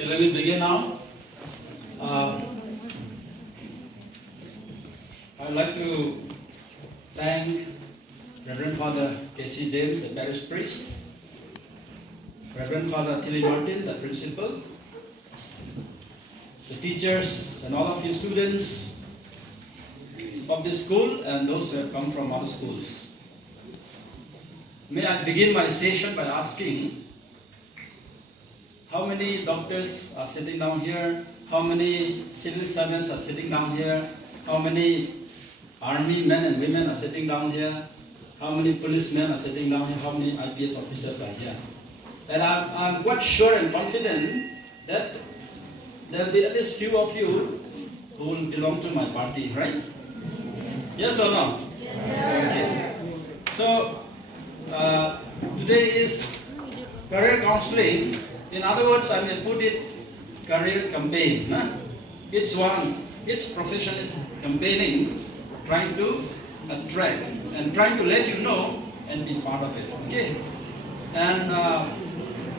Okay, let me begin now. I'd like to thank Reverend Father K.C. James, the parish priest, Reverend Father Tilly Martin, the principal, the teachers and all of you students of this school and those who have come from other schools. May I begin my session by asking how many doctors are sitting down here, how many civil servants are sitting down here, how many army men and women are sitting down here, how many policemen are sitting down here, how many IPS officers are here. And I'm quite sure and confident that there will be at least few of you who will belong to my party, right? Yes or no? Yes, sir. Okay. So, today is career counseling. In other words, I may put it career campaign. Huh? Each profession is campaigning, trying to attract and trying to let you know and be part of it. Okay? And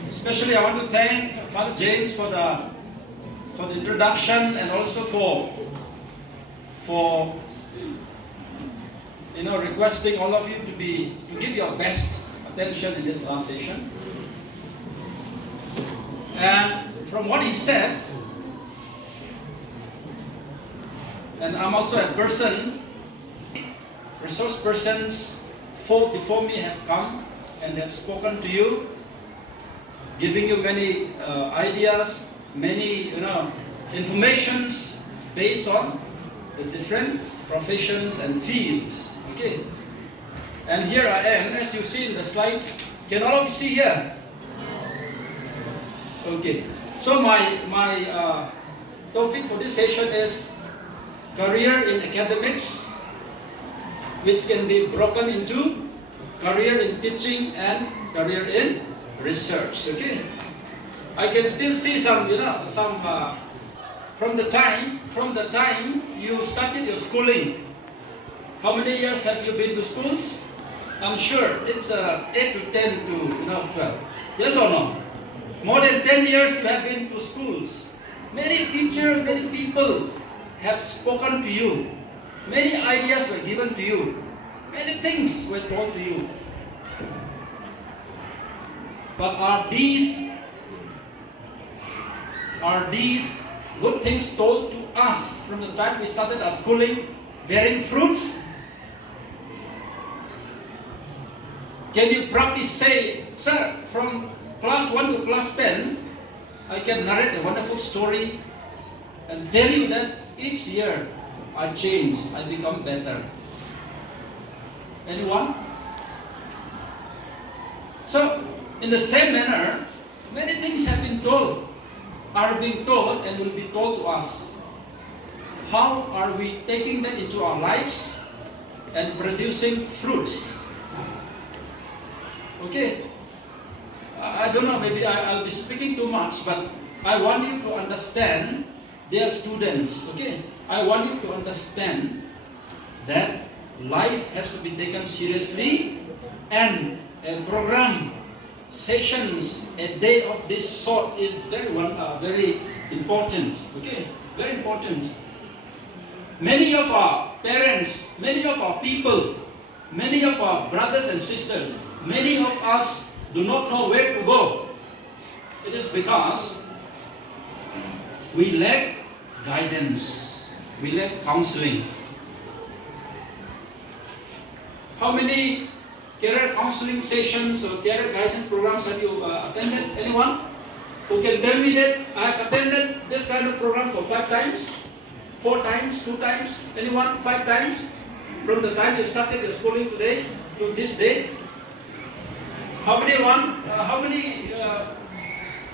especially I want to thank Father James for the introduction and also for requesting all of you to give your best attention in this last session. And from what he said, and I'm also a person, resource persons before me have come and have spoken to you, giving you many ideas, many informations based on the different professions and fields. Okay, and here I am, as you see in the slide. Can all of you see here? Okay, so my topic for this session is career in academics, which can be broken into career in teaching and career in research. Okay, I can still see some from the time you started your schooling. How many years have you been to schools? I'm sure it's 8 to 10 to 12. Yes or no? More than 10 years you have been to schools. Many teachers, many people have spoken to you. Many ideas were given to you. Many things were told to you. But are these good things told to us from the time we started our schooling bearing fruits? Can you proudly say, sir, from class 1 to class 10, I can narrate a wonderful story and tell you that each year I change, I become better. Anyone? So, in the same manner, many things have been told, are being told and will be told to us. How are we taking that into our lives and producing fruits? Okay, I don't know, maybe I'll be speaking too much, but I want you to understand, dear students, okay? I want you to understand that life has to be taken seriously, and a program, sessions, a day of this sort is very important, okay? Very important. Many of our parents, many of our people, many of our brothers and sisters, many of us do not know where to go. It is because we lack guidance, we lack counseling. How many career counseling sessions or career guidance programs have you attended? Anyone who can tell me that I have attended this kind of program for 5 times, 4 times, 2 times? Anyone? 5 times? From the time you started your schooling today to this day? How many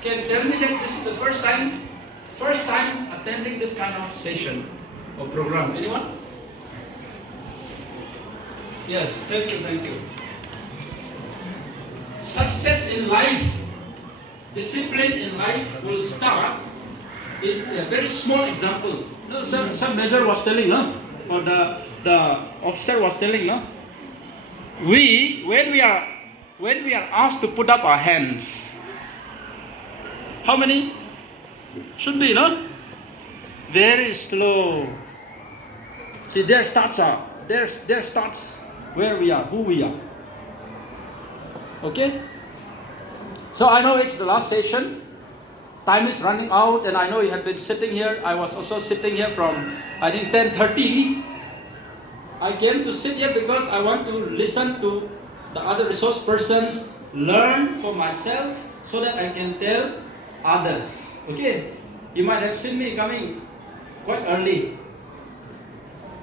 can tell me that this is the first time attending this kind of session or program? Anyone? Yes, thank you. Success in life, discipline in life will start in a very small example. Some measure was telling, or the officer was telling, when we are asked to put up our hands, how many? Should be, no? Very slow. See, there starts where we are, who we are. Okay? So I know it's the last session. Time is running out, and I know you have been sitting here. I was also sitting here from, I think, 10:30. I came to sit here because I want to listen to the other resource persons, learn for myself, so that I can tell others. Okay? You might have seen me coming quite early.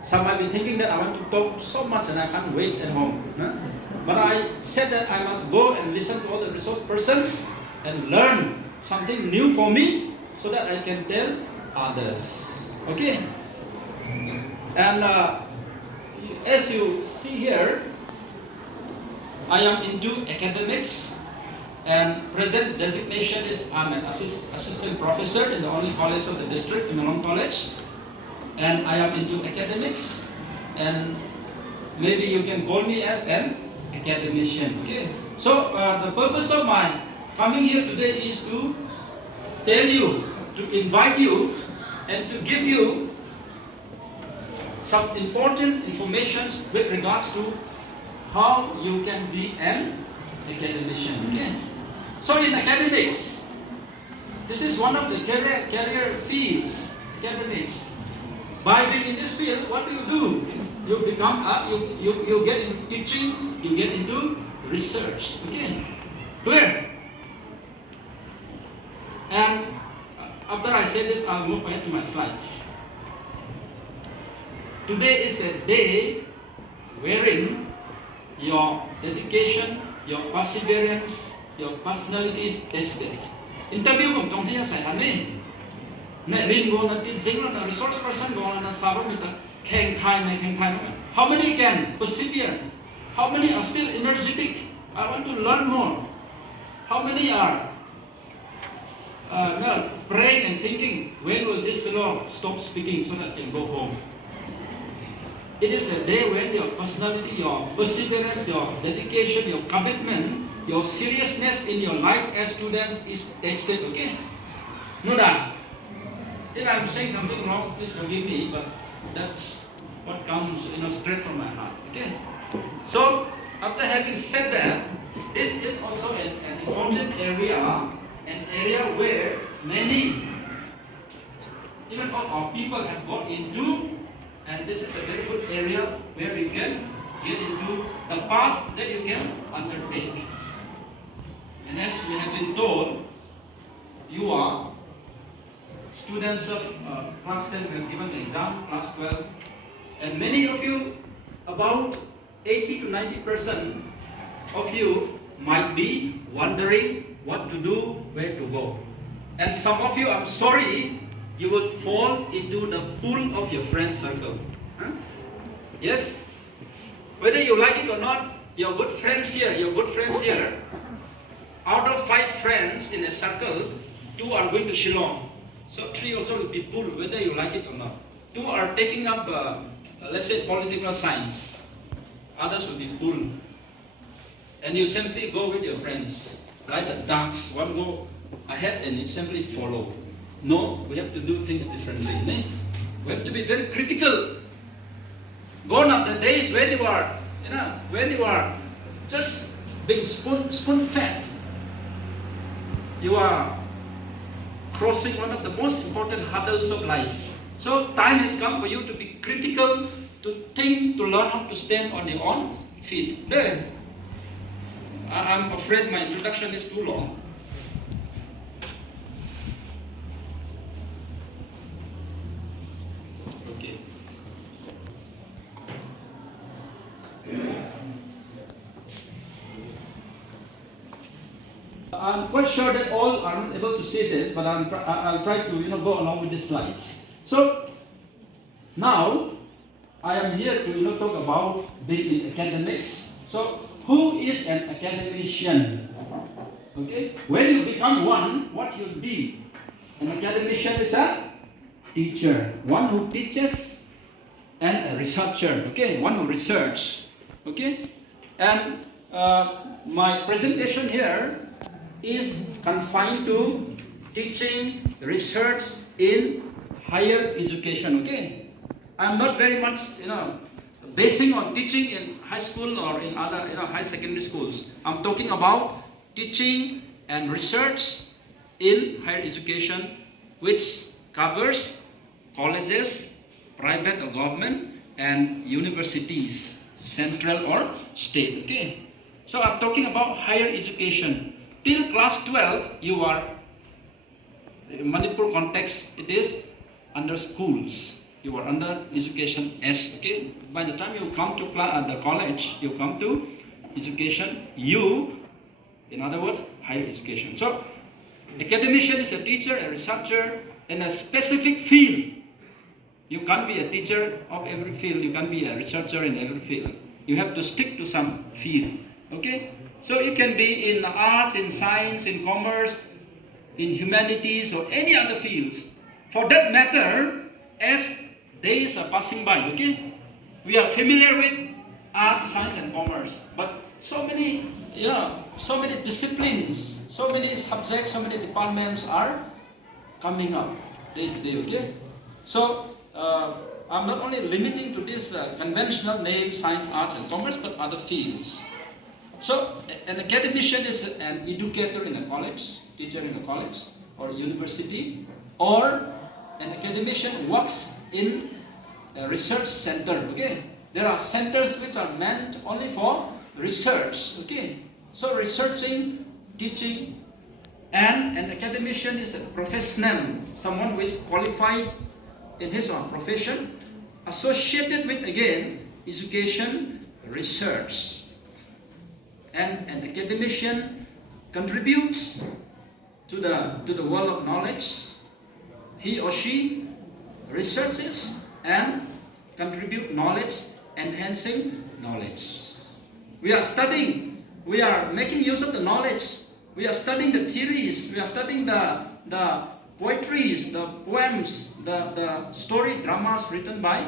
Some might be thinking that I want to talk so much and I can't wait at home. Huh? But I said that I must go and listen to all the resource persons and learn something new for me so that I can tell others. Okay? And as you see here, I am into academics, and present designation is I'm an assistant professor in the only college of the district, Tamenglong College. And I am into academics, and maybe you can call me as an academician. Okay. So the purpose of my coming here today is to tell you, to invite you, and to give you some important information with regards to how you can be an academician. Okay. So in academics, this is one of the career fields, academics. By being in this field, what do? You become, you get into teaching, you get into research. Okay, clear? And after I say this, I'll move ahead to my slides. Today is a day wherein your dedication, your perseverance, your personality is tested. Interview mo tong hiya sa hani. Na rin go na teaching na resource person go na sabon mita keng time. How many can persevere? How many are still energetic? I want to learn more. How many are praying and thinking, when will this fellow stop speaking so that I can go home? It is a day when your personality, your perseverance, your dedication, your commitment, your seriousness in your life as students is tested. Okay? No, no. If I'm saying something wrong, please forgive me, but that's what comes, straight from my heart. Okay? So, after having said that, this is also an important area, an area where many, even of our people have got into, and this is a very good area where you can get into the path that you can undertake. And as we have been told, you are students of class 10 have given the exam, class 12, and many of you, about 80 to 90% of you might be wondering what to do, where to go. And some of you, I'm sorry, you would fall into the pool of your friend circle. Huh? Yes? Whether you like it or not, your good friends here, out of 5 friends in a circle, 2 are going to Shillong. So 3 also will be pulled, whether you like it or not. 2 are taking up, let's say, political science. Others will be pulled. And you simply go with your friends. Like the ducks, one go ahead and you simply follow. No, we have to do things differently. Ne? We have to be very critical. Gone are the days when you are just being spoon-fed. You are crossing one of the most important hurdles of life. So time has come for you to be critical, to think, to learn how to stand on your own feet. Then, I'm afraid my introduction is too long. Okay. I'm quite sure that all are not able to see this, but I'll try to go along with the slides. So now I am here to talk about being in academics. So who is an academician? Okay, when you become one, what you'll be? An academician is a teacher, one who teaches, and a researcher. Okay, one who researches. Okay, and my presentation here is confined to teaching, research in higher education. Okay, I'm not very much basing on teaching in high school or in other high secondary schools. I'm talking about teaching and research in higher education, which covers colleges, private or government, and universities, central or state. Okay, so I'm talking about higher education. Till class 12, you are, in Manipur context, it is under schools. You are under education S. Okay, by the time you come to the college, you come to education U. In other words, higher education. So, academician is a teacher, a researcher in a specific field. You can't be a teacher of every field. You can't be a researcher in every field. You have to stick to some field. Okay? So it can be in arts, in science, in commerce, in humanities, or any other fields. For that matter, as days are passing by, okay? We are familiar with arts, science, and commerce. But so many disciplines, so many subjects, so many departments are coming up day to day, okay? So, I'm not only limiting to this conventional name, science, arts, and commerce, but other fields. So, an academician is an educator in a college, teacher in a college, or university, or an academician works in a research center, okay? There are centers which are meant only for research, okay? So, researching, teaching, and an academician is a professional, someone who is qualified in his own profession, associated with, again, education, research. And an academician contributes to the world of knowledge. He or she researches and contribute knowledge, enhancing knowledge. We are studying, we are making use of the knowledge. We are studying the theories, we are studying the poetries, the poems, the story dramas written by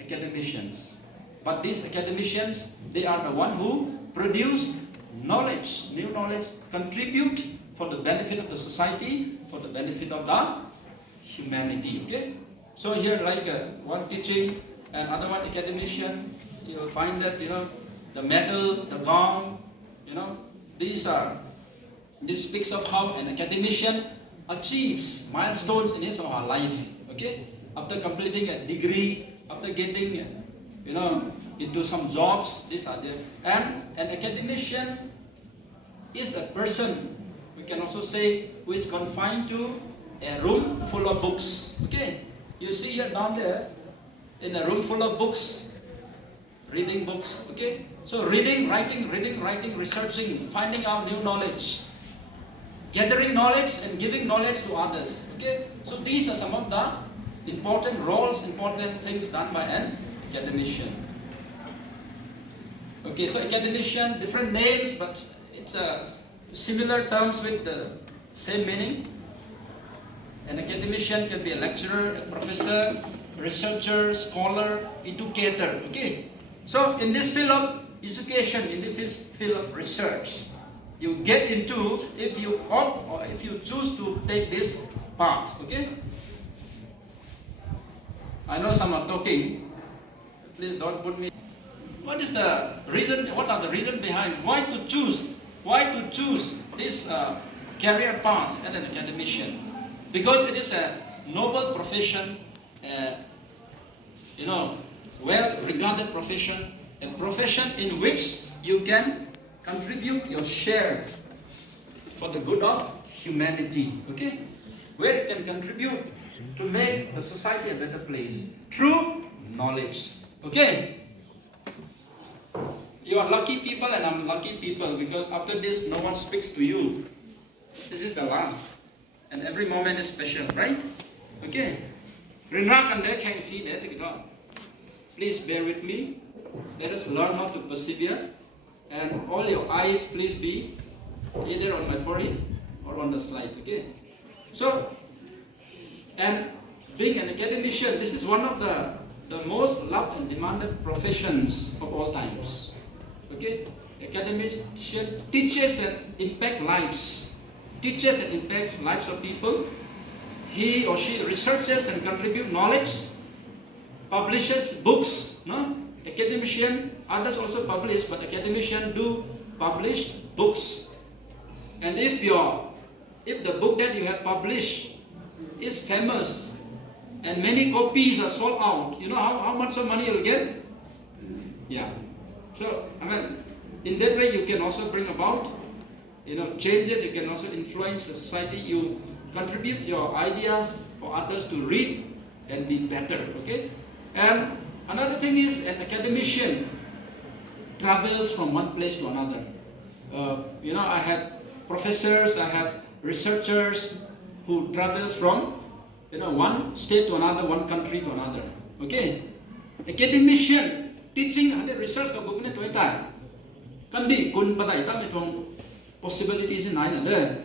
academicians. But these academicians, they are the one who produce knowledge, new knowledge, contribute for the benefit of the society, for the benefit of the humanity. Okay? So here, like one teaching and other one academician, you will find that the medal, the gown, this speaks of how an academician achieves milestones in his or her life. Okay? After completing a degree, after getting into some jobs, these are there. And an academician is a person, we can also say, who is confined to a room full of books. Okay? You see here down there, in a room full of books, reading books. Okay? So reading, writing, researching, finding out new knowledge, gathering knowledge and giving knowledge to others. Okay? So these are some of the important roles, important things done by an academician. Okay, so academician, different names, but it's similar terms with the same meaning. An academician can be a lecturer, a professor, researcher, scholar, educator. Okay, so in this field of education, in this field of research, you get into if you opt or if you choose to take this path. Okay. I know some are talking. Please don't put me. What is the reason? What are the reasons behind why to choose? Why to choose this career path as an academician? Because it is a noble profession, well-regarded profession, a profession in which you can contribute your share for the good of humanity. Okay, where you can contribute to make the society a better place through knowledge. Okay. You are lucky people and I'm lucky people because after this no one speaks to you. This is the last. And every moment is special, right? Okay. Please bear with me. Let us learn how to persevere. And all your eyes please be either on my forehead or on the slide. Okay. So, and being an academician, this is one of the most loved and demanded professions of all times. Okay? Academician teaches and impact lives. teaches and impacts lives of people. He or she researches and contributes knowledge, publishes books. No? Academician, others also publish, but academicians do publish books. And if the book that you have published is famous and many copies are sold out, you know how much of money you'll get? Yeah. So, I mean, in that way you can also bring about, changes. You can also influence the society. You contribute your ideas for others to read and be better, okay? And another thing is, an academician travels from one place to another. I have professors, I have researchers who travels from one state to another, one country to another. Okay? Academician teaching and research ka book na to ita. Kandi kun pada ita itong possibilities in nine there.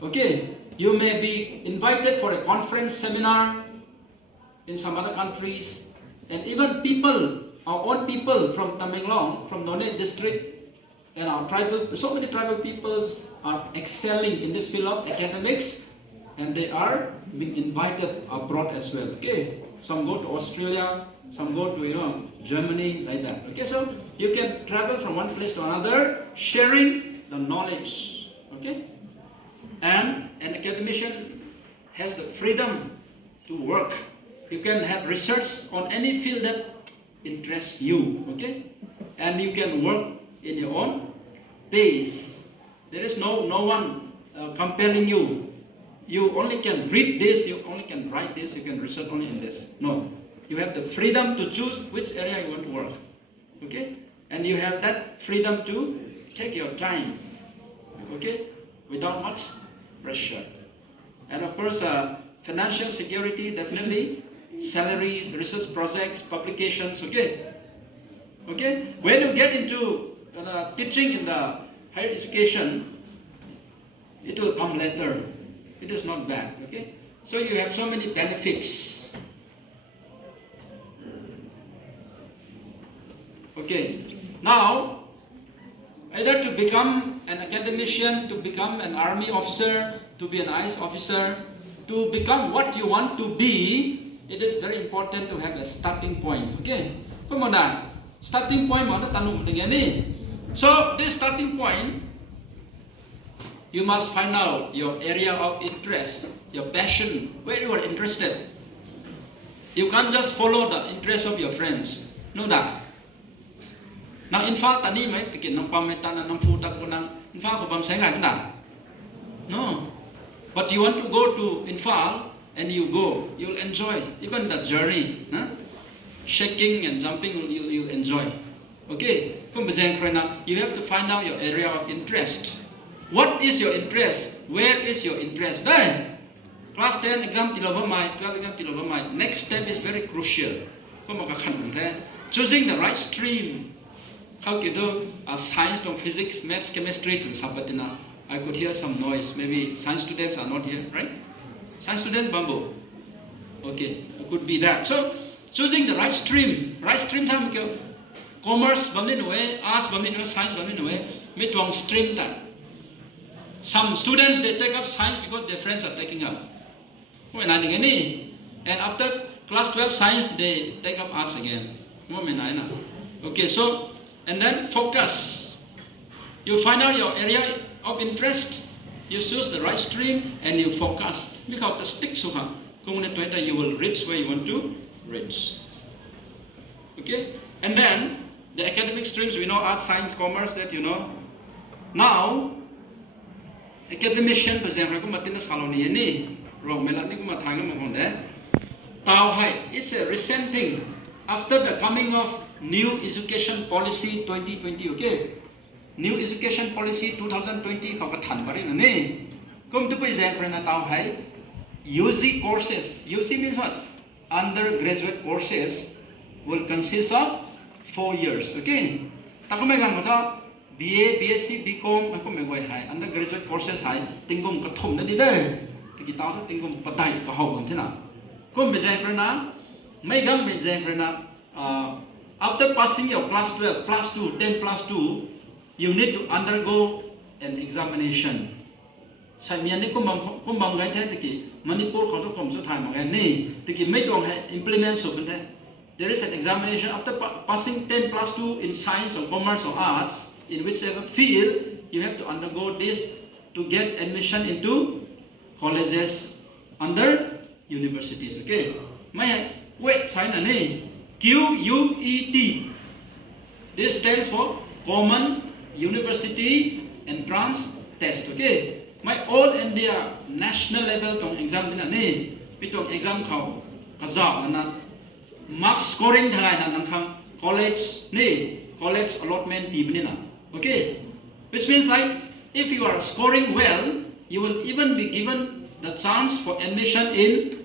Okay? You may be invited for a conference seminar in some other countries, and even people, our own people from Tamenglong, from None district, and our tribal, so many tribal peoples are excelling in this field of academics, and they are being invited abroad as well. Okay, some go to Australia, some go to Germany, like that. Okay, so you can travel from one place to another, sharing the knowledge. Okay, and an academician has the freedom to work. You can have research on any field that interests you. Okay, and you can work in your own pace. There is no one compelling you. You only can read this, you only can write this, you can research only in this. No. You have the freedom to choose which area you want to work. Okay? And you have that freedom to take your time. Okay? Without much pressure. And of course, financial security, definitely. Salaries, research projects, publications. Okay? Okay? When you get into teaching in the higher education, it will come later. It is not bad, okay? So you have so many benefits. Okay, now, either to become an academician, to become an army officer, to be an ICE officer, to become what you want to be, it is very important to have a starting point, okay? Come on now, starting point, so this starting point, you must find out your area of interest, your passion, where you are interested. You can't just follow the interest of your friends. No that. Now in fact, tani may tikin ng pamitan ng futak ko ng in fact ko bang sayang na. No. But you want to go to Infal and you go. You'll enjoy even the journey. Huh? Shaking and jumping, you'll enjoy. Okay. You have to find out your area of interest. What is your interest? Where is your interest? Then, class 10 exam 12 exam next step is very crucial. Choosing the right stream. How can you do science, physics, maths, chemistry, I could hear some noise. Maybe science students are not here, right? Science students, bamboo. Okay, it could be that. So, choosing the right stream. Right stream, commerce, arts, science, mid-wong stream. Some students, they take up science because their friends are taking up. And after class 12 science, they take up arts again. Okay, so, and then focus. You find out your area of interest, you choose the right stream, and you focus. Because the stick you will reach where you want to reach. Okay, and then the academic streams, we know arts, science, commerce, that you know. Now, academician, for example, it's a recent thing. After the coming of new education policy 2020, okay? New education policy 2020, UG courses. UG means what? Undergraduate courses will consist of 4 years, okay? BA, BSc, BCom, undergraduate courses high, tingum kathum na dide. Tikitaw to tingum patay kahawam tina. Kung bejankrena, may gam bejankrena. After passing your class 12, class 2, 10 plus 2, you need to undergo an examination. sai mian ni kumbam gai the tiki Manipur khon kom so thai ma gai ni tiki mai tong hai implement so ben the. There is an examination after passing 10 plus 2 in science or commerce or arts, in whichever field, you have to undergo this to get admission into colleges under universities. Okay? My QUET sign name QUET. This stands for Common University Entrance Test. Okay? My all India national level tong exam din name pitong exam khau kazab na mark scoring thalai na nangkhang college allotment team ni na. Okay? Which means like if you are scoring well, you will even be given the chance for admission in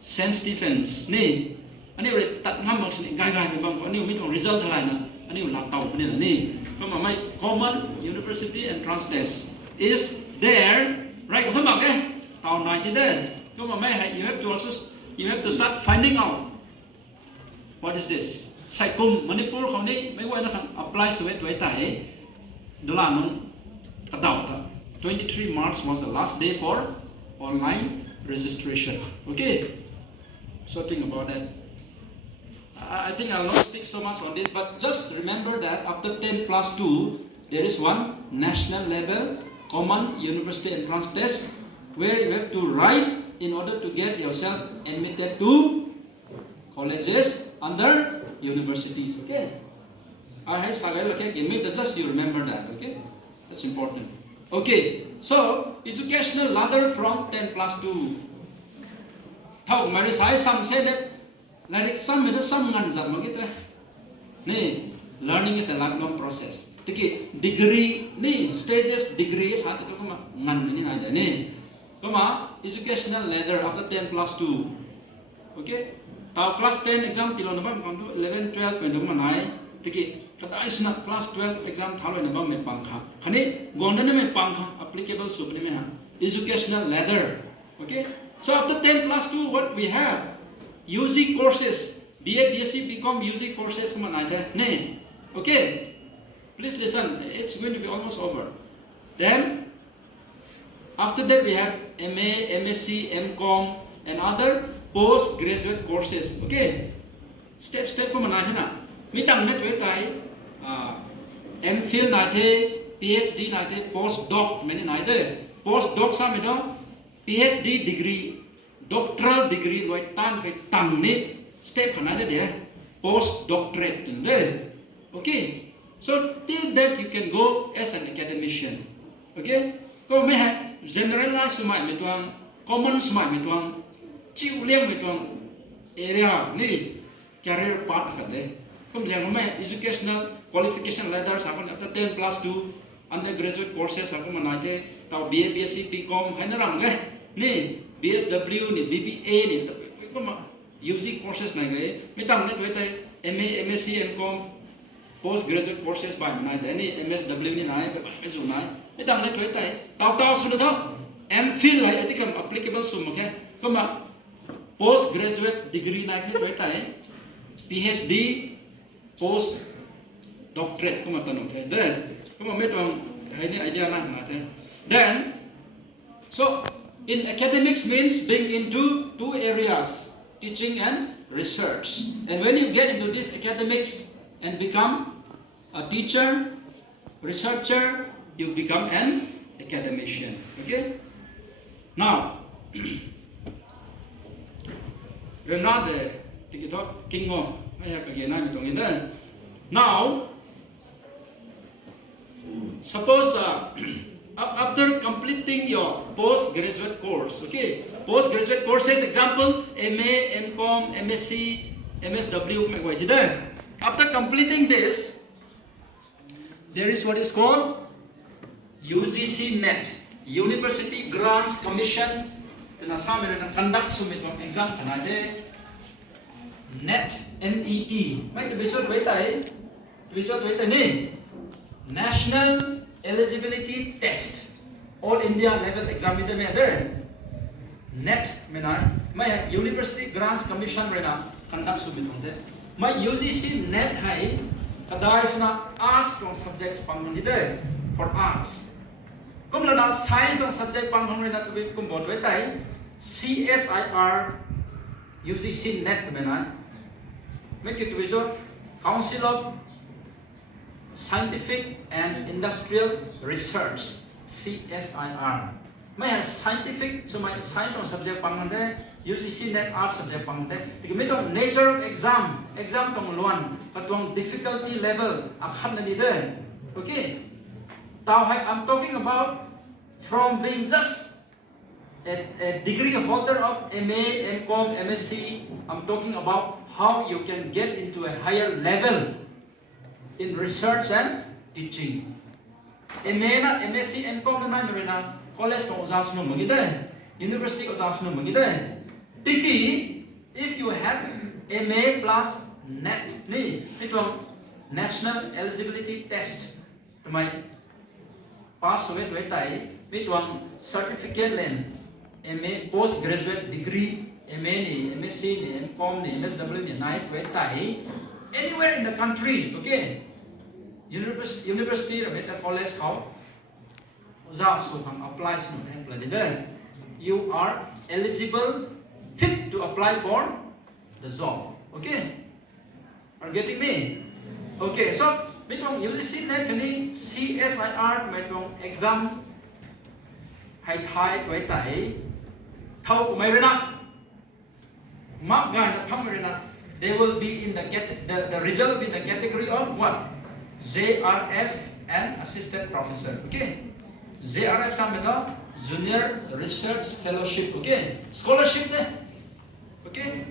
St. Stephen's. Ni, ani ule tat ngam mang sini gai me bang ani umi tong result thalai na ani ula tau ni na ni. Kama my Common University Entrance Test is there, right? Kau mak eh? Tahun 90 there. Kama my you have to start finding out what is this. Saikum Manipur kau ni mai wai na kan apply suwe tuai tai. Dola nung kadau. 23 March was the last day for online registration. Okay, so think about that. I think I will not speak so much on this, but just remember that after 10 plus 2, there is one national level Common University Entrance Test where you have to write in order to get yourself admitted to colleges under universities. Okay, just you remember that. Okay, that's important. Okay, so educational ladder from 10 plus 2. Thao mà sai some say that like some ngan zam gitu. Ni learning is a lifelong process. Tiki degree ni stages degree is hati tu kama ngan ni ada ni. Kama educational ladder after 10 plus 2. Okay, tao class 10 exam tilo nama kau tu 11 12 pen tu mana tiki kata isna class 12 exam thalo na ba me pangkha khani gonda na me pangkha applicable subni me ha educational ladder. Okay, so after 10 plus 2 what we have UG courses, BA BSc become UG courses kuma na the ne. Okay, please listen, it's going to be almost over. Then after that we have MA, MSc, MCom and other postgraduate courses. Okay, step kuma na the na mitang net we tai MPhil na the, PhD na the, postdoc many na the. Postdoc sa me do PhD degree, doctoral degree loi tan be tang ni step kana de postdoctorate in there. Okay, so till that you can go as an academician. Okay, ko me ha generalize sumai me tuang, common sumai me tuang, chiu liam me tuang area ni career path ka de. Kom jang me educational qualification ladder sakon after 10 plus 2 undergraduate courses sakon manate tau BA BSc BCom haina ram ge ni BSW ni BBA ni ko ma UG courses na ge mitam net we tai MA MSc MCom postgraduate courses by na de ni MSW ni na be ba ju na mitam net we tai tau su na tho MPhil hai atikam applicable sum ke ko ma postgraduate degree na net we tai PhD post doctorate kuma tanong the then kuma metom haini idea na the then so in academics means being into two areas, teaching and research. And when you get into this academics and become a teacher, researcher, you become an academician. Okay, now we're not the king of now suppose after completing your postgraduate course, okay, postgraduate courses example MA, MCom, MSc, MSW. After completing this, there is what is called UGC NET, University Grants Commission. Conduct exam NET, NET. National Eligibility Test. All India level exam में दे NET में ना मैं University Grants Commission में ना conduct submit होते मैं UGC NET है कदाई सुना arts को subjects पंगनी they for arts Kum lana science dong subject pang hong rena tubi kum bot wai tai CSIR UGC net mena. Make it to Council of Scientific and Industrial Research CSIR. May have scientific so my science dong subject pang hong UGC net art subject pang hong. Because me nature of exam tong luan katong difficulty level akhan na ni de. Okay. I'm talking about from being just a degree holder of MA, MCom, MSc. I'm talking about how you can get into a higher level in research and teaching. MA na, MSc, MCom na na college ko usa suno magide, university ko usa suno magide. Tiki, if you have MA plus net, ni ito National Eligibility Test, tumay pass away to tai with one certificate len MA postgraduate degree MA ni MSc ni MCom ni MSW ni night to tai anywhere in the country. Okay, university or college how uza so can apply so then you are eligible fit to apply for the job. Okay, are getting me? Okay, so mitong UGC net kani CSIR mitong exam hai thai toy tai thau kumai rena mark gan pham rena they will be in the result will be in the category of what JRF and assistant professor. Okay, JRF sameda junior research fellowship. Okay, scholarship de. Okay,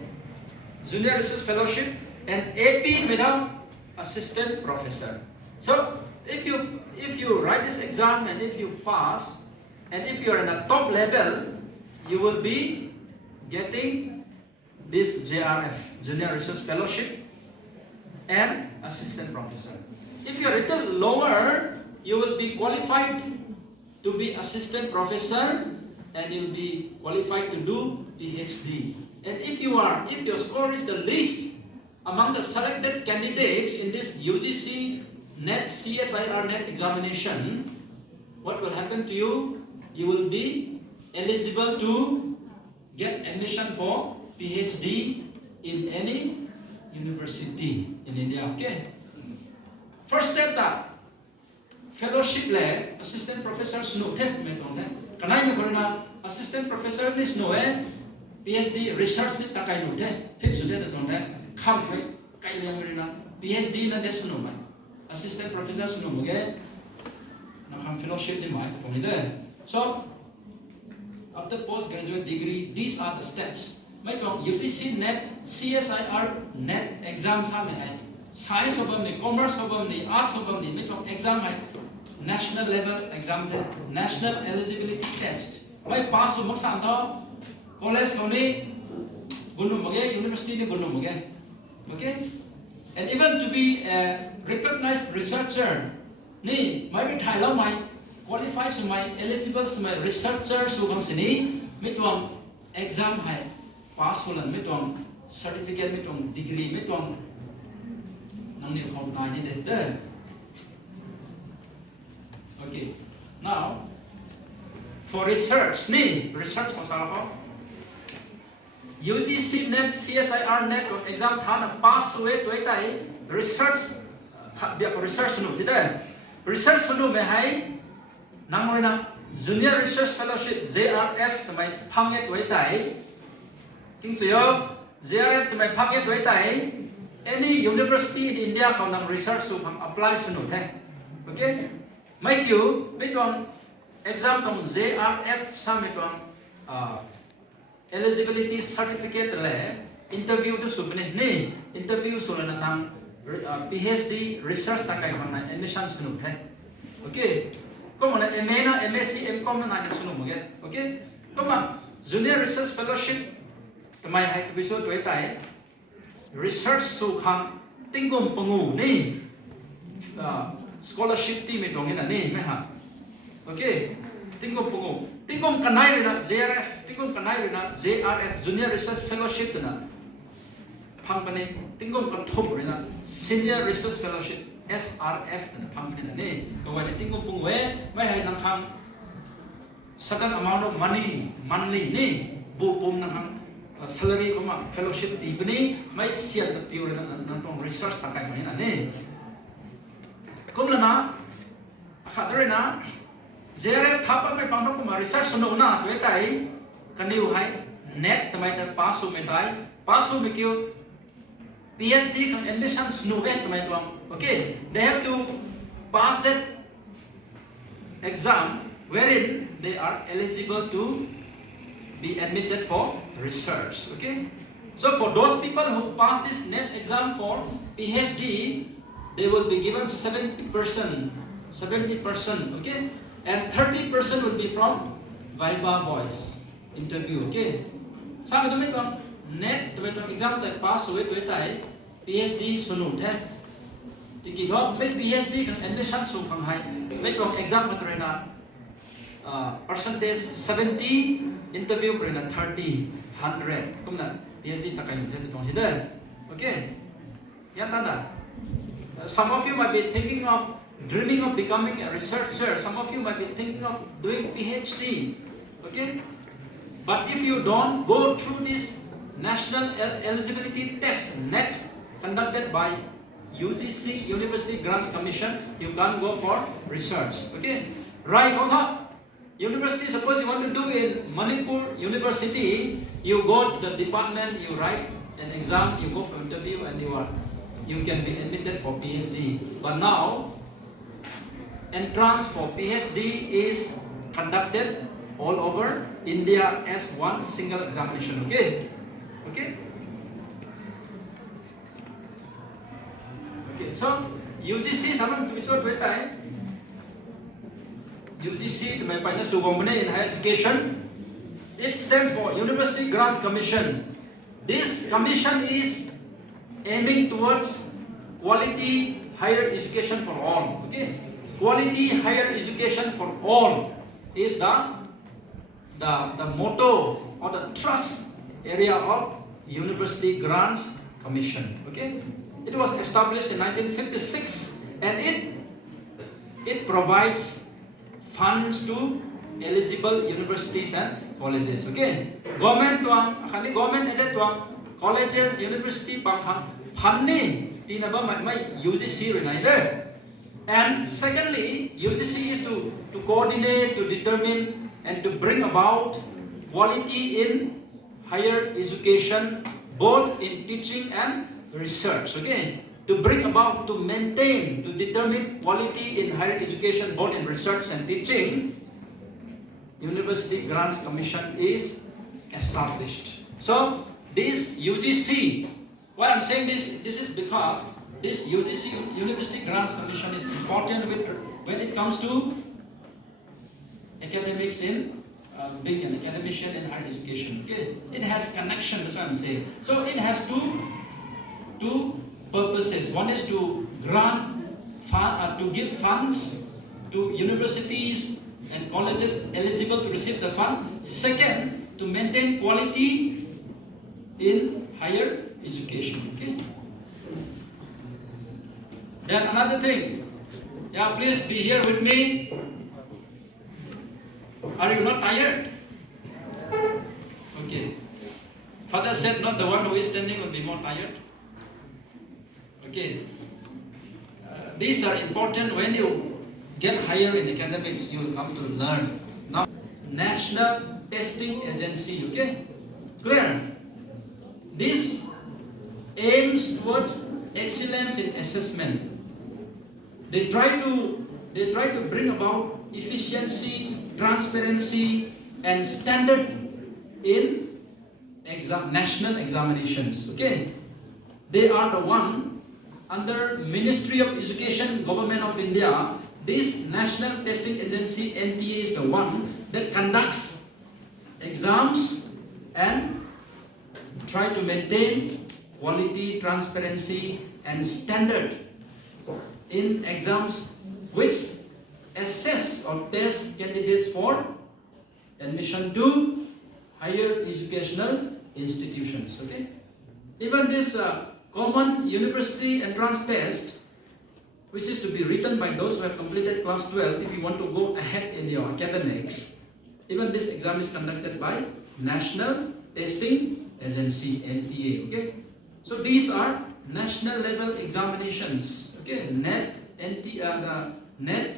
junior research fellowship and AP meda assistant professor. So if you write this exam and if you pass and if you are in the top level, you will be getting this JRF, Junior Research Fellowship and assistant professor. If you are a little lower, you will be qualified to be assistant professor and you will be qualified to do PhD. And if your score is the least among the selected candidates in this UGC net CSIR net examination, what will happen to you? You will be eligible to get admission for PhD in any university in India. Okay. First step that fellowship le assistant professor sno the me tong the kanai me korna assistant professor ni sno PhD research ni takai no the fit su the tong the kham mai kai le ngri na PhD na de sno mai assistant professor sno mo ge na kham fellowship ni mai tong de. So after postgraduate degree, these are the steps. Mai tong UGC net CSIR net exam tha me hai science hobam ni commerce hobam ni arts hobam ni mai tong exam hai national level exam the national eligibility test mai pass mak sam da college ko ni gunum mage university ni gunum mage. Okay, and even to be a recognized researcher ni mai bi thai lo mai qualify so mai eligible so mai researcher so bang sini mai tong exam hai pass holan mai tong certificate mai tong degree mai tong nang ni khom nai ni de. Okay, now for research ni research ko sala ko UGC net CSIR net exam thana pass away to tai research bia ko research nu tida research nu me hai nang na junior research fellowship JRF to mai phanget wai tai king chuyo JRF to mai phanget wai tai any university in India kham nang research su kham apply su nu the. Okay, make you bitong exam tong JRF samitong eligibility certificate le interview to subne ni interview solana tang PhD research ta kai khona admission sunu the. Okay, como na MA na MSc MCom na sunu mo ge. Okay, como junior research fellowship tamai hai to biso to tai research su kham tingum pangu ni scholarship team itong ina ni me ha. Okay, tingum pangu tingum kanai na JRF tingum kanai na JRF junior research fellowship na phangpane tingum kan thop na senior research fellowship SRF na phangpane na ni ko wa tingum pangu mai hai nang kham certain amount of money monthly ni bu pum na hang salary ko ma fellowship di bani mai sian na piu na tong research ta kai na ni kum la na khadre na jere thapa mai pam ko ma research no na to tai kaniu hai net tamai ta pasu me tai pasu me kyu PhD kan admission no vet tamai to okay they have to pass that exam wherein they are eligible to be admitted for research. Okay, so for those people who pass this net exam for PhD, they will be given 70%, okay, and 30% will be from Viva Boys interview. Okay, sabi tu mereka net tu mereka exam tu pass huए tu mereka PhD sunu teh, tiki tu mereka PhD kan admission sunu kan hai, mereka exam tu mereka percentage 70, interview mereka 30, 100, kumna PhD tak kain jadi tu orang okay, ya tanda. Some of you might be thinking of dreaming of becoming a researcher. Some of you might be thinking of doing PhD. Okay? But if you don't go through this national eligibility test net conducted by UGC University Grants Commission, you can't go for research. Okay? Right, university, suppose you want to do in Manipur University, you go to the department, you write an exam, you go for interview, and you can be admitted for PhD. But now, entrance for PhD is conducted all over India as one single examination. Okay? Okay? Okay, so UGC sama episode beta hai. UGC to my finance in higher education. It stands for University Grants Commission. This commission is aiming towards quality higher education for all. Okay, quality higher education for all is the motto or the trust area of University Grants Commission. Okay, it was established in 1956 and it provides funds to eligible universities and colleges. Okay, government aided colleges, university pangkhang funny tinaba mai UGC renaider. And secondly, UGC is to coordinate, to determine, and to bring about quality in higher education, both in teaching and research. Okay, to bring about, to maintain, to determine quality in higher education, both in research and teaching, University Grants Commission is established. So this UGC, why I'm saying this is because this UGC University Grants Commission is important when it comes to academics in being an academician in higher education. Okay, it has connection. That's what I'm saying. So it has two purposes. One is to to give funds to universities and colleges eligible to receive the fund. Second, to maintain quality in higher education. Okay. Then another thing. Yeah, please be here with me. Are you not tired? Okay. Father said not the one who is standing will be more tired. Okay. These are important when you get higher in academics, you will come to learn. Now, National Testing Agency, okay? Clear? This aims towards excellence in assessment. They try to bring about efficiency, transparency, and standard in national examinations. Okay? They are the one under Ministry of Education, Government of India. This National Testing Agency, NTA, is the one that conducts exams and try to maintain quality, transparency, and standard in exams which assess or test candidates for admission to higher educational institutions. Okay, even this common university entrance test, which is to be written by those who have completed class 12, if you want to go ahead in your academics, Even this exam is conducted by National Testing Agency, NTA. Okay, so these are national level examinations. Okay, NET, NET,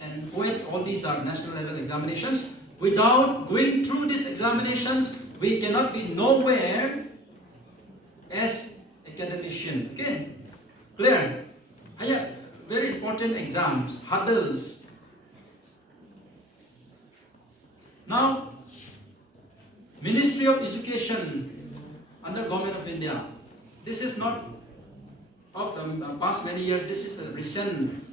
and OET. All these are national level examinations. Without going through these examinations, we cannot be nowhere as academician. Okay, clear? Very important exams, hurdles. Now, Ministry of Education under Government of India. This is not of the past many years. This is a recent,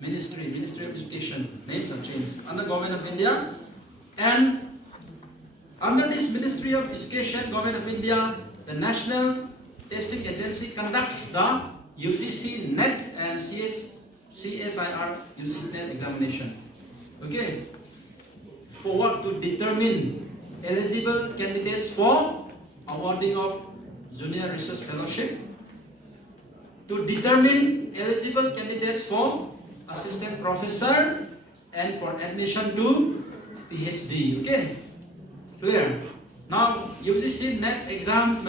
Ministry of Education. Names are changed under Government of India, and under this Ministry of Education, Government of India, the National Testing Agency conducts the UGC NET and CSIR UGC NET examination. Okay. For what? To determine eligible candidates for awarding of Junior Research Fellowship, to determine eligible candidates for Assistant Professor, and for admission to PhD. Okay, clear? Now, UGC NET exam,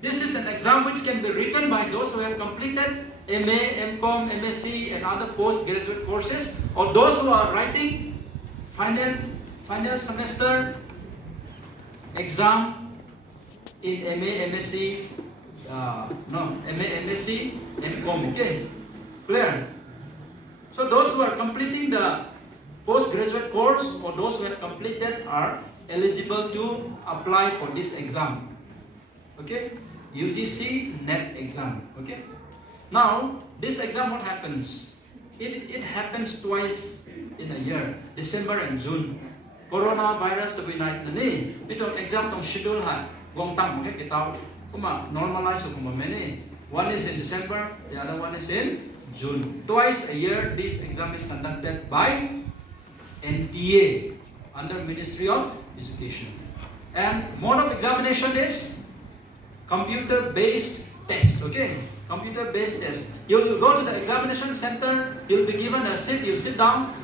this is an exam which can be written by those who have completed MA, MCom, MSc, and other postgraduate courses, or those who are writing final semester exam in MA, MSc, MA, MSc, MCom. Okay, clear? So those who are completing the postgraduate course or those who have completed are eligible to apply for this exam. Okay, UGC NET exam. Okay. Now this exam, what happens? It happens twice in a year, December and June. Coronavirus to be night na ni. Ito exam tong schedule ha. Gong tang okay kita normalize ko many. One is in December, the other one is in June. Twice a year, this exam is conducted by NTA under Ministry of Education. And mode of examination is computer-based test. Okay, computer-based test. You'll go to the examination center. You'll be given a seat. You sit down,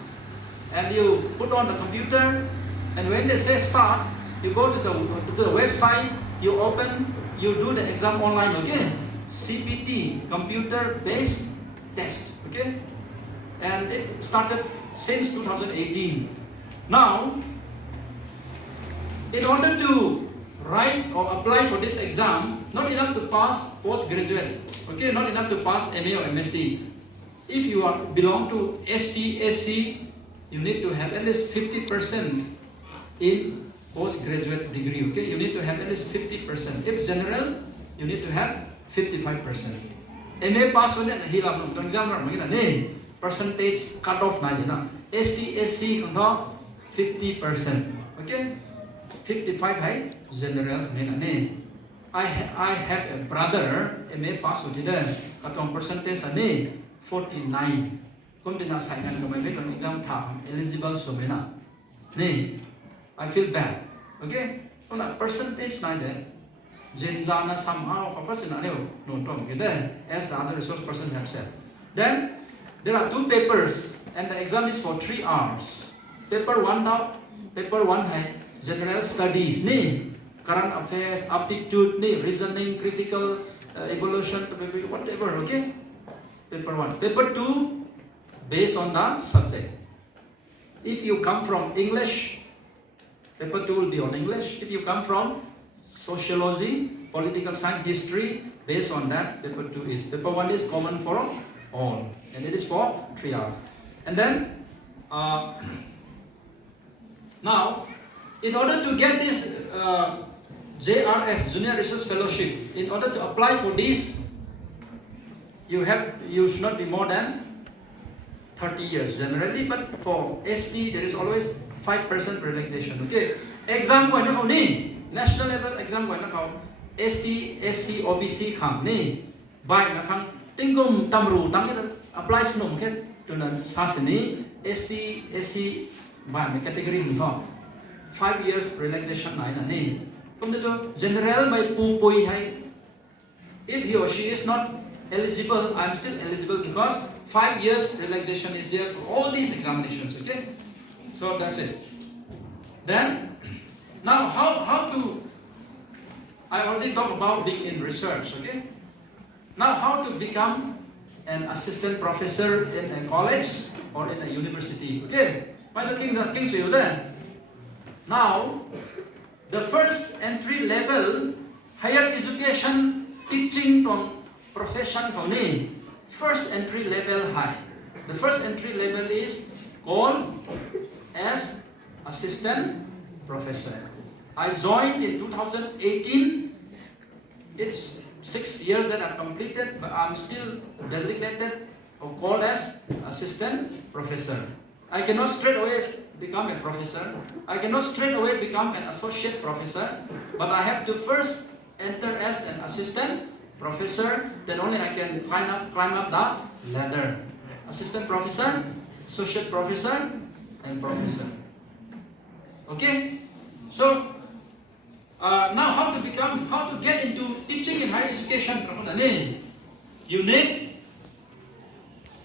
and you put on the computer. And when they say start, you go to the website. You open. You do the exam online. Okay, CPT, computer-based test. Okay, and it started since 2018. Now, in order to write or apply for this exam, not enough to pass postgraduate, okay, not enough to pass MA or MSc. If you belong to ST, SC, you need to have at least 50% in postgraduate degree, okay? You need to have at least 50%. If general, you need to have 55%. MA pass on it, hilam ng exam ni percentage cut off na din. ST, SC, 50%, okay? 55 high general ni. I have a brother MA pass with the katong percentage ani 49. Kung dinasayan ko may kung exam ta eligible so mena. Ni I feel bad. Okay? Wala percentage na din. Jana somehow of person no tom as the other resource person have said. Then there are two papers and the exam is for 3 hours. Paper 1 now, paper 1 hai general studies ni, current affairs, aptitude ni, reasoning, critical evolution, whatever. Okay, paper 1. Paper 2 based on the subject. If you come from English, paper 2 will be on English. If you come from sociology, political science, history, based on that, paper 2 is. Paper 1 is common for all, and it is for 3 hours. And then now, in order to get this JRF, Junior Research Fellowship, in order to apply for this, you should not be more than 30 years generally, but for ST there is always 5% relaxation. Okay, exam ko na ni national level exam ko na ST, SC, OBC khang ni by na khang tingum tamru tangit applies no ket to na sasini ST, SC by category mo 5 years relaxation na ni. Kung dito general may pupoy hay. If he or she is not eligible, I'm still eligible because 5 years relaxation is there for all these examinations, okay? So that's it. Then, now how to, I already talked about being in research, okay? Now how to become an assistant professor in a college or in a university, okay? By the things you there. Now, the first entry level higher education teaching from profession kau ni, first entry level high. The first entry level is called as assistant professor. I joined in 2018. It's 6 years that I've completed, but I'm still designated or called as assistant professor. I cannot straight away become a professor. I cannot straight away become an associate professor, but I have to first enter as an assistant professor, then only I can climb up the ladder. Assistant professor, associate professor, and professor. Okay? So, now how to get into teaching in higher education?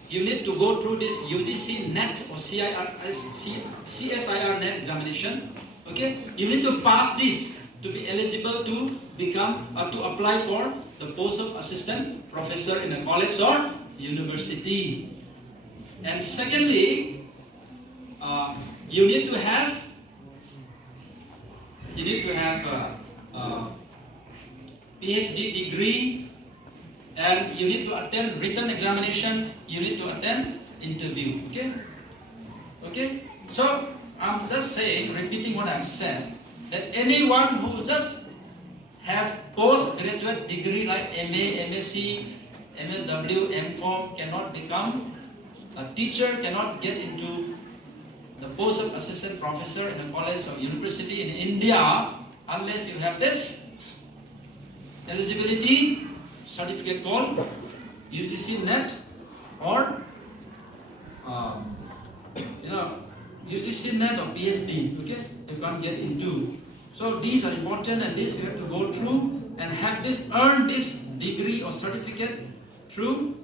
You need to go through this UGC NET or CSIR NET examination. Okay? You need to pass this to be eligible to become or to apply for the post of assistant professor in a college or university. And secondly, you need to have a PhD degree, and you need to attend written examination, you need to attend interview. Okay? Okay? So I'm just saying, repeating what I've said, that anyone who just have postgraduate degree like MA, MSc, MSW, MCom cannot become a teacher, cannot get into the post of assistant professor in a college or university in India unless you have this eligibility certificate called UGC NET or UGC NET or PhD. Okay, you can't get into. So these are important, and this you have to go through and have this, earn this degree or certificate through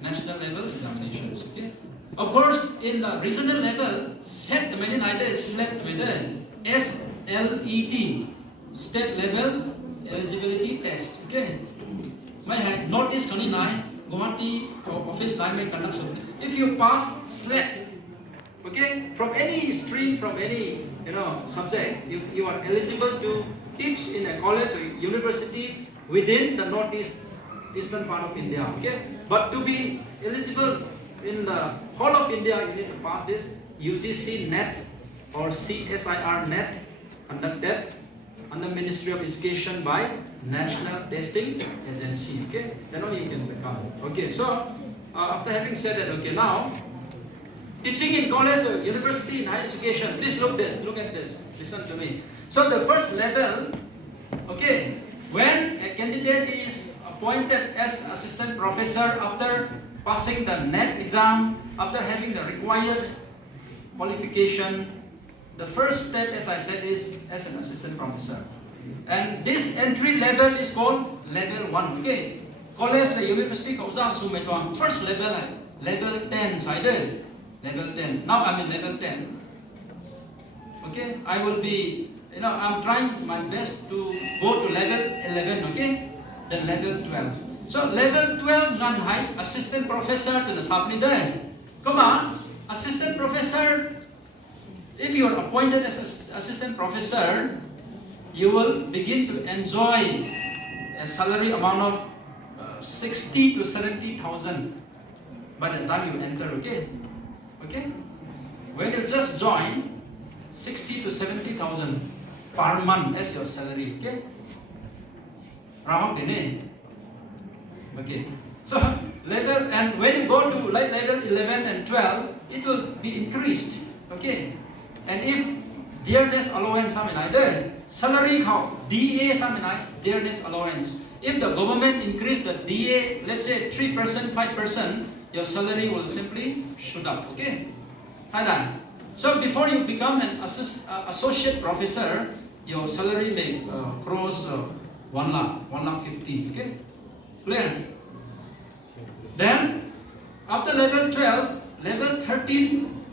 national level examinations. Okay. Of course, in the regional level, set the main idea is select within SLET, state level eligibility test. Okay. My hand notice Kaninai, Guwahati office time may conduct something. If you pass SLET, okay, from any stream, from any subject, you are eligible to teach in a college or university within the northeastern part of India. Okay, but to be eligible in the whole of India, you need to pass this UGC NET or CSIR NET conducted under Ministry of Education by National Testing Agency. Okay, then only you can become. Okay, so after having said that, okay, now teaching in college or university in higher education. Please look at this. Listen to me. So the first level, okay, when a candidate is appointed as assistant professor after passing the NET exam, after having the required qualification, the first step, as I said, is as an assistant professor. And this entry level is called level 1. Okay, college, the university, first level, level 10. So I did level 10. Now I'm in level 10. Okay, I will be, I'm trying my best to go to level 11. Okay, then level 12. So level 12 ngan high assistant professor to the sapni there. Come on, assistant professor. If you are appointed as assistant professor, you will begin to enjoy a salary amount of 60 to 70,000 by the time you enter. Okay, okay. When you just join, 60 to 70,000 per month as your salary. Okay. Okay. So level, and when you go to like level 11 and 12, it will be increased. Okay. And if dearness allowance salary how DA dearness allowance. If the government increase the DA, let's say 3%, 5%, your salary will simply shoot up. Okay. So before you become an associate professor, your salary may cross 1 lakh, 1 lakh 50. Okay. Clear? Then after level 12, level 13,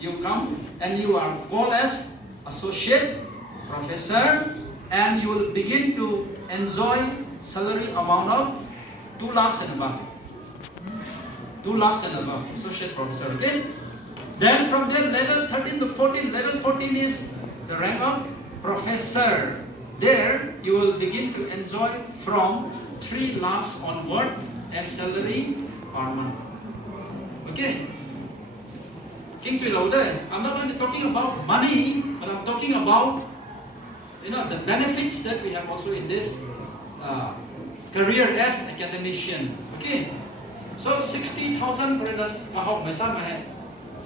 you come and you are called as associate professor, and you will begin to enjoy salary amount of 2 lakhs and above. 2 lakhs and above, associate professor, okay? Then from there, level 13 to 14, level 14 is the rank of professor. There, you will begin to enjoy from 3 lakhs onward as salary per month. Okay? I'm not only talking about money, but I'm talking about the benefits that we have also in this career as academician. Okay? So 60,000 per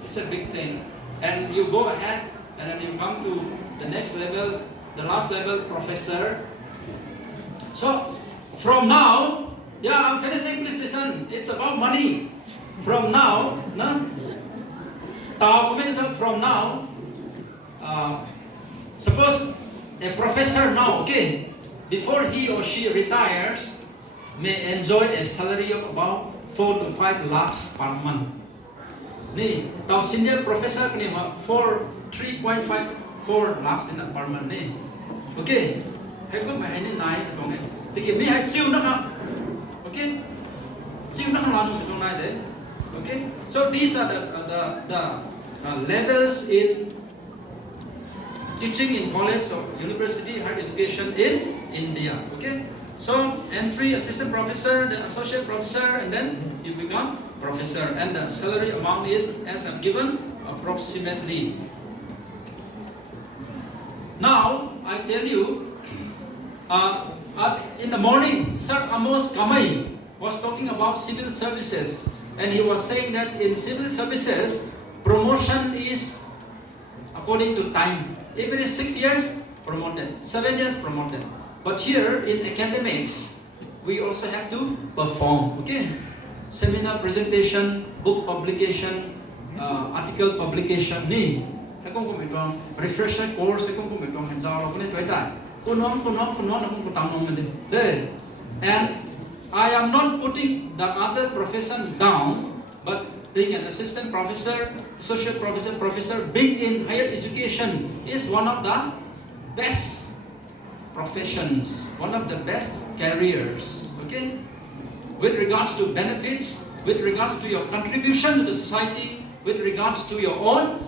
it's a big thing. And you go ahead and then you come to the next level, the last level, professor. So from now, yeah, I'm finishing, please listen. It's about money. From now, from now, suppose a professor now, okay, before he or she retires, may enjoy a salary of about 4 to 5 lakhs per month. Ni, tao senior professor ni 3.54 lakhs in per month ni. Okay, hay có mà hay nên này còn này, thì cái mấy hay siêu nó không, okay, siêu nó không làm được trong này đấy. Okay, so these are the levels in teaching in college or university higher education in India. Okay, so entry assistant professor, then associate professor, and then you become professor, and the salary amount is as I'm given approximately. Now I tell you, in the morning, Sir Amos Kamei was talking about civil services, and he was saying that in civil services, promotion is according to time. If it is 6 years, promoted. 7 years, promoted. But here in academics, we also have to perform. Okay, seminar presentation, book publication, article publication. Ni, hay không có mấy con refresher course, hay không có mấy con hành giao lo cái này tuổi ta. Cô nói không có tao nói mình đi. And I am not putting the other profession down, but being an assistant professor, associate professor, professor, being in higher education is one of the best professions, one of the best careers. Okay? With regards to benefits, with regards to your contribution to the society, with regards to your own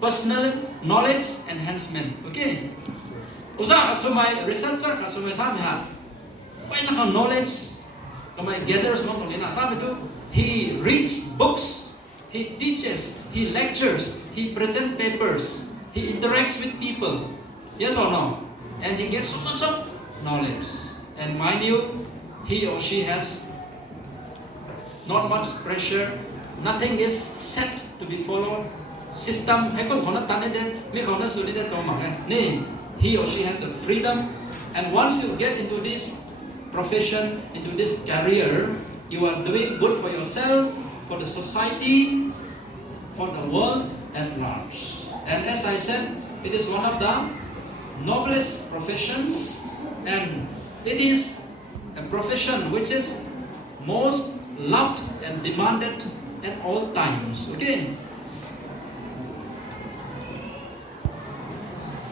personal knowledge enhancement. Okay? Usa kasumay researcher kasumay sabi ha. Why na knowledge? Kamay gathers mo tong ina. Sabi to, he reads books, he teaches, he lectures, he presents papers, he interacts with people. Yes or no? And he gets so much of knowledge. And mind you, he or she has not much pressure. Nothing is set to be followed. System, he or she has the freedom. And once you get into this profession, into this career, you are doing good for yourself, for the society, for the world at large. And as I said, it is one of the noblest professions, and it is a profession which is most loved and demanded at all times. Okay.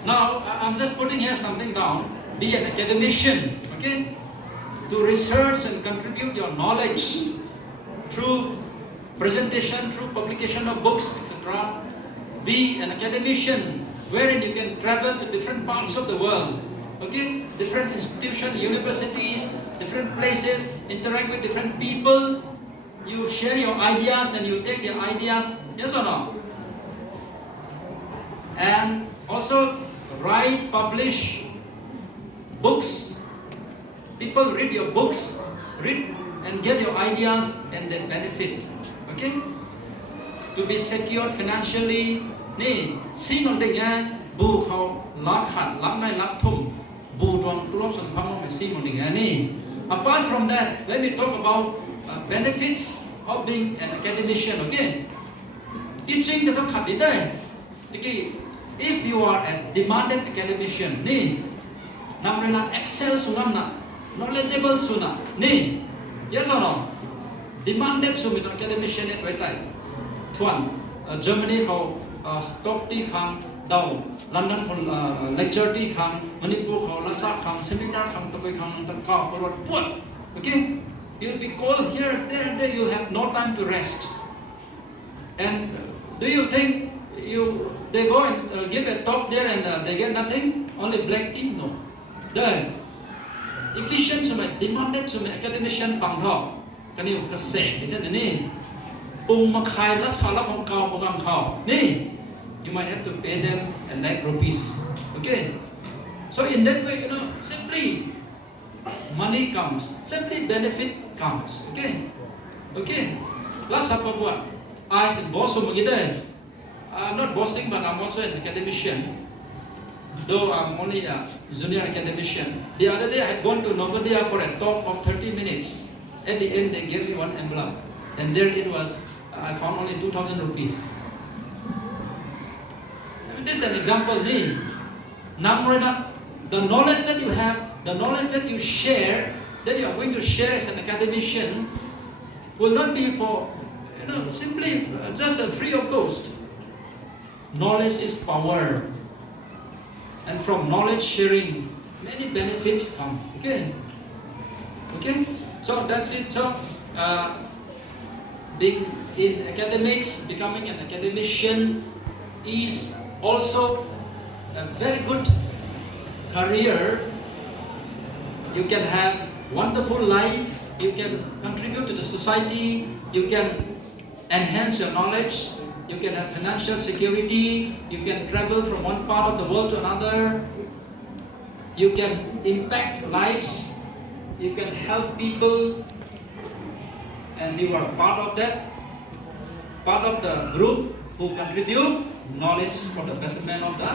Now I'm just putting here something down. Be an academician. Okay. To research and contribute your knowledge through presentation, through publication of books, etc. Be an academician, wherein you can travel to different parts of the world, okay? Different institutions, universities, different places, interact with different people. You share your ideas and you take their ideas, yes or no? And also write, publish books. People read your books, read and get your ideas and then benefit, okay? To be secured financially. Ni, si nong ding ya, bu khao lak khat, lak nai lak thum, bu dong plop san phang ma si nong ding ya ni. Apart from that, let me talk about benefits of being an academician. Okay, teaching the khat di dai. If you are a demanded academician, ni, nam rena excel sunam na, knowledgeable suna, ni, yes or no? demanded so mit academician et wai tai thuan Germany how stock ti khang dau London khon lecture ti khang Manipur how lasa khang seminar khang to khang tan ka parot put. Okay, you'll be called here, there, and there. You'll have no time to rest. And do you think they go and give a talk there and they get nothing? Only black tea? No. Then efficient so demanded so academician pang tho. Can you say it? Ni pung makai la sala kong kau pang kau. Ni you might have to pay them a lakh rupees. Okay. So in that way, simply money comes, simply benefit comes. Okay. Okay. Last apa buat? I said, Bosco Hr. I'm not boasting, but I'm also an academician. Though I'm only a junior academician. The other day I had gone to Novodia for a talk of 30 minutes. At the end they gave me one envelope. And there it was, I found only 2,000 rupees. I mean, this is an example. The knowledge that you have, the knowledge that you share, that you are going to share as an academician, will not be for, simply just free of cost. Knowledge is power. And from knowledge sharing, many benefits come. Okay? Okay? So that's it. So, being in academics, becoming an academician is also a very good career. You can have wonderful life. You can contribute to the society. You can enhance your knowledge. You can have financial security. You can travel from one part of the world to another. You can impact lives. You can help people. And you are part of that, part of the group who contribute knowledge for the betterment of the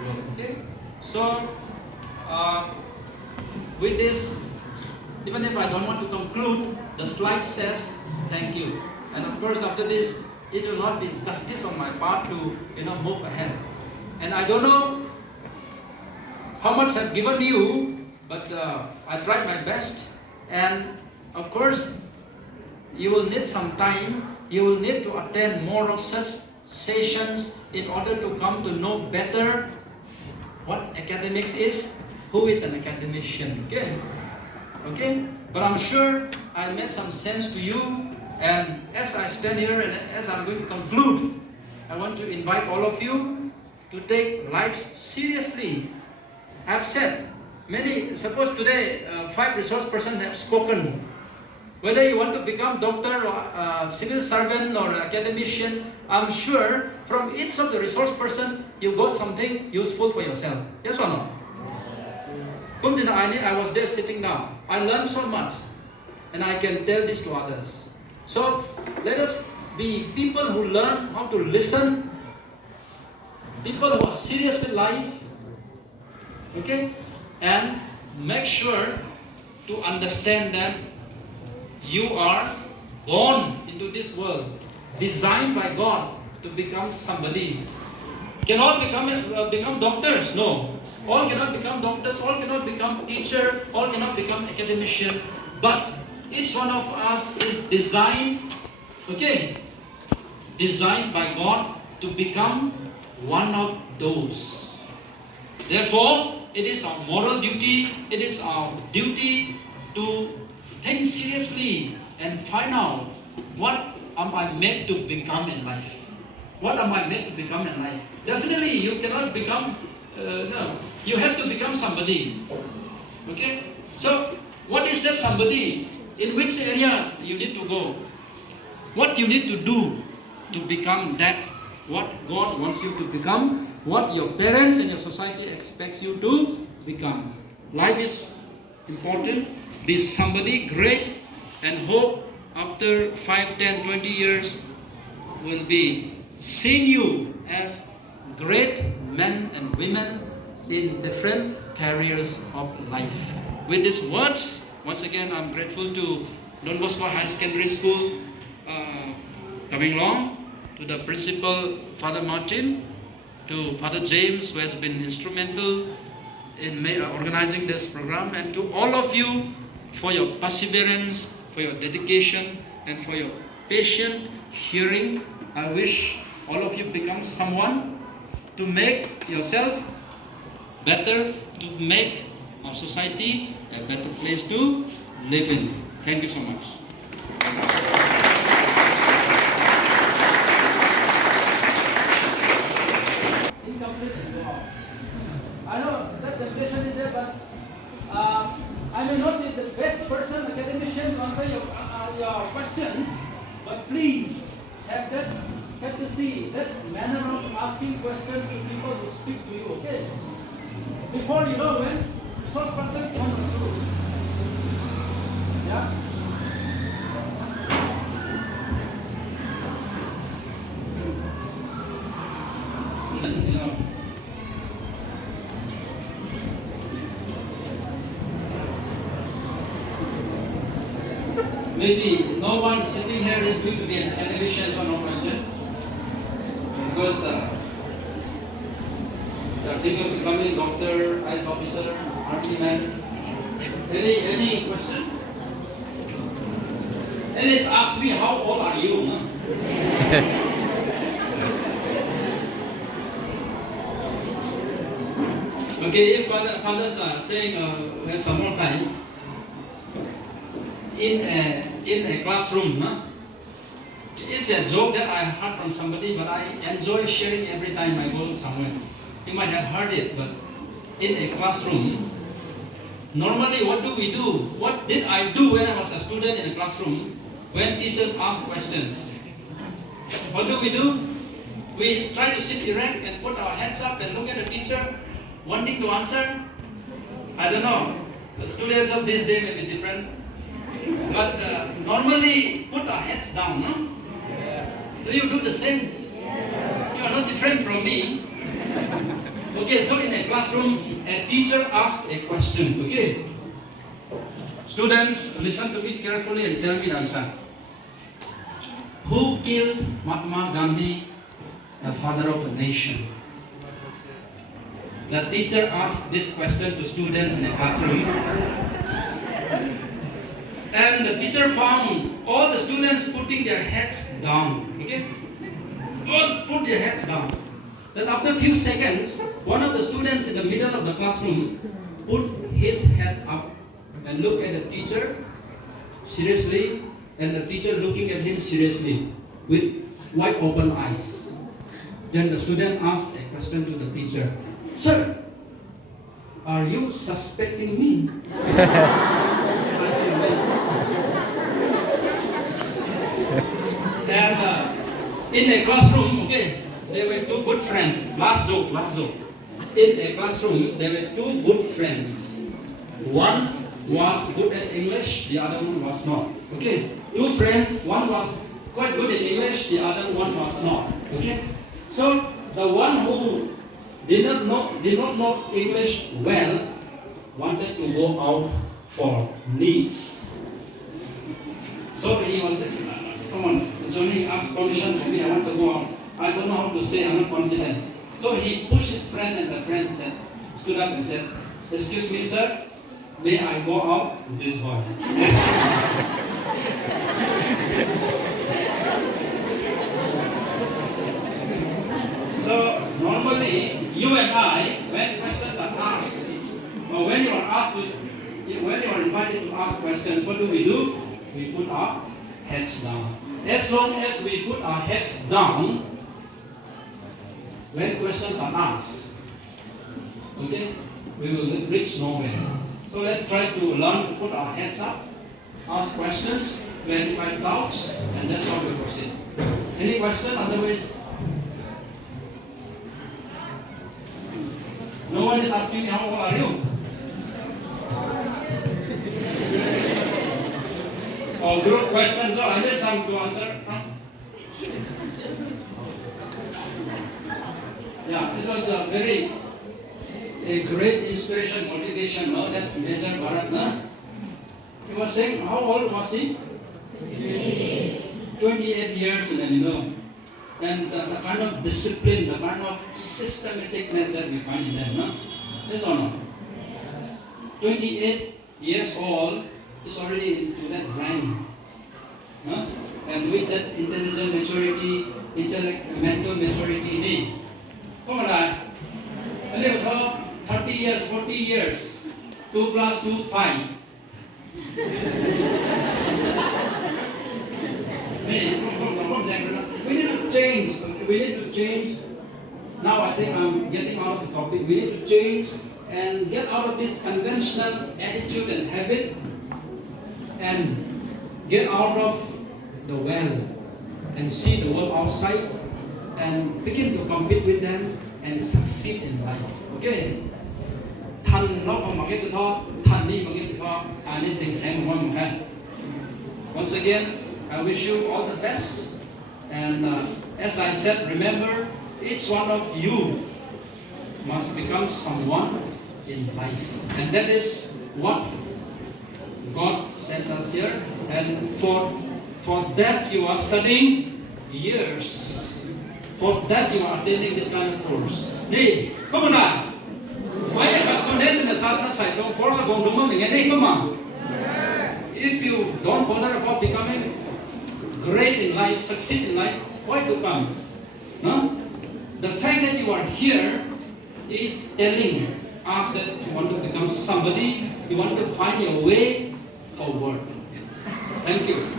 world. Okay? So, with this, even if I don't want to conclude, the slide says thank you. And of course, after this, it will not be justice on my part to move ahead. And I don't know how much I've given you, but I tried my best. And of course, you will need some time. You will need to attend more of such sessions in order to come to know better what academics is, who is an academician. Okay? Okay? But I'm sure I made some sense to you. And as I stand here and as I'm going to conclude, I want to invite all of you to take life seriously. I've said, suppose today 5 resource persons have spoken. Whether you want to become doctor or civil servant or academician, I'm sure from each of the resource person, you got something useful for yourself. Yes or no? I was there sitting down. I learned so much. And I can tell this to others. So let us be people who learn how to listen, people who are serious with life, okay, and make sure to understand that you are born into this world, designed by God to become somebody. Can all become doctors? No. All cannot become doctors, all cannot become teacher, all cannot become academician, but each one of us is designed, designed by God to become one of those. Therefore, it is our moral duty, it is our duty to think seriously and find out what am I meant to become in life. What am I meant to become in life? Definitely, you cannot become, you have to become somebody. Okay? So, what is that somebody? In which area you need to go? What you need to do to become that, what God wants you to become, what your parents and your society expects you to become. Life is important. Be somebody great, and hope after 5, 10, 20 years will be seeing you as great men and women in different careers of life. With these words, once again, I'm grateful to Don Bosco High Secondary School, Tamenglong, to the principal, Father Martin, to Father James, who has been instrumental in organizing this program, and to all of you for your perseverance, for your dedication, and for your patient hearing. I wish all of you become someone to make yourself better, to make our society a better place to live in. Thank you so much. I know that the question is there, but I may not be the best person, academician, to answer your questions, but please have to see that manner of asking questions to people who speak to you, okay? Before you know when short person comes through. Yeah? You know. Maybe no one sitting here is going to be an academician or no question, because they are thinking of becoming doctor, ICE officer, army man. Any question? At least ask me, how old are you? Huh? Okay, if fathers are saying we have some more time, in a classroom, it's a joke that I heard from somebody, but I enjoy sharing every time I go somewhere. You might have heard it, but in a classroom, normally what do we do? What did I do when I was a student in a classroom when teachers ask questions? What do? We try to sit erect and put our heads up and look at the teacher wanting to answer. I don't know. The students of this day may be different. But normally put our heads down, no? Do you do the same? Yes. You are not different from me. Okay, so in a classroom, a teacher asks a question, okay? Students, listen to me carefully and tell me the answer. Who killed Mahatma Gandhi, the father of a nation? The teacher asked this question to students in a classroom. And the teacher found all the students putting their heads down. Okay? All put their heads down. Then after a few seconds, one of the students in the middle of the classroom put his head up and looked at the teacher seriously, and the teacher looking at him seriously with wide open eyes. Then the student asked a question to the teacher. Sir, are you suspecting me? And in a classroom, okay, there were two good friends. Last joke. In a classroom, there were two good friends. One was good at English, the other one was not. Okay, two friends, one was quite good in English, the other one was not. Okay, so the one who did not know English well wanted to go out for needs. So he was like, come on, Johnny asked permission for me, I want to go out. I don't know how to say, I'm not confident. So he pushed his friend, and the friend stood up and said, excuse me, sir, may I go out with this boy? So normally, you and I, when questions are asked, or when you are invited to ask questions, what do? We put our heads down. As long as we put our heads down when questions are asked, okay, we will reach nowhere. So let's try to learn to put our heads up, ask questions, clarify doubts, and that's how we proceed. Any question? Otherwise, no one is asking me how old are you? Or group questions, so I need some to answer. Yeah, it was a great inspiration, motivation, no? That Major Bharat, no? He was saying, how old was he? 28 years, and the kind of discipline, the kind of systematicness that we find in them, no? Yes or no? 28 years old is already into that rank. Huh? And with that intelligent maturity, mental maturity need. Come on, I live 30 years, 40 years, 2 plus 2, 5. We need to change. We need to change. Now I think I'm getting out of the topic. We need to change and get out of this conventional attitude and habit and get out of the well and see the world outside and begin to compete with them and succeed in life. Okay? Once again, I wish you all the best. And as I said, remember, each one of you must become someone in life. And that is what God sent us here. And for that you are studying years. For that you are attending this kind of course. Hey, come on now. Why have some in the side of course I'm going to do hey, come on. If you don't bother about becoming great in life, succeed in life, why to come? No? The fact that you are here is telling us that you want to become somebody, you want to find your way forward. Thank you.